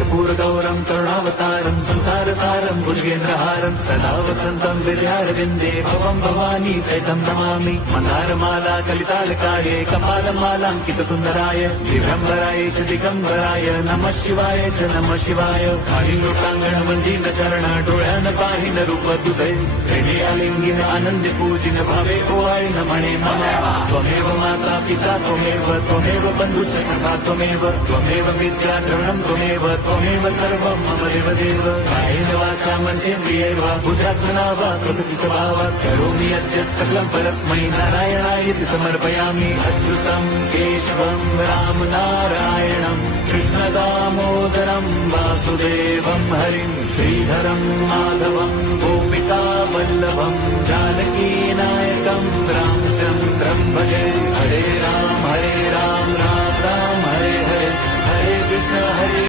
कर्पूरगौरं करुणावतारं संसारसारं भुजगेन्द्रहारं सदा वसन्तं विद्यारविन्दे भवं भवानी सहितं नमामि। मन्दारमाला कलितालकाये कपालमालाङ्कितसुन्दराय दिगम्बराय च दिगम्बराय नमः शिवाय च नमः शिवाय। खालीलोटांगण मंदिर चरण डोळ्यान पाहिन रूप तुझे प्रेमे अलिंगिन आनंदी पूजिन भावे ओवाळीन म्हणे मम त्वमेव माता पिता त्वमेव बंधुश्च सखा त्वमेव विद्या द्रवणं त्वमेव सर्वं मम देवदेव। कायेन वाचा मनसेन्द्रियैर्व बुद्ध्यात्मना वा प्रकृति स्वभावात् करोमि यद्यत् सकलं परस्मै नारायणायति समर्पयामि। अच्युतं केशवं राम नारायणं कृष्णदामोदरं वासुदेवं हरिं श्रीधरं माधवं गोपिका वल्लभं जानकीनायकं रामचन्द्रं भजे। हरे राम राम राम हरे हरे, हरे कृष्ण हरे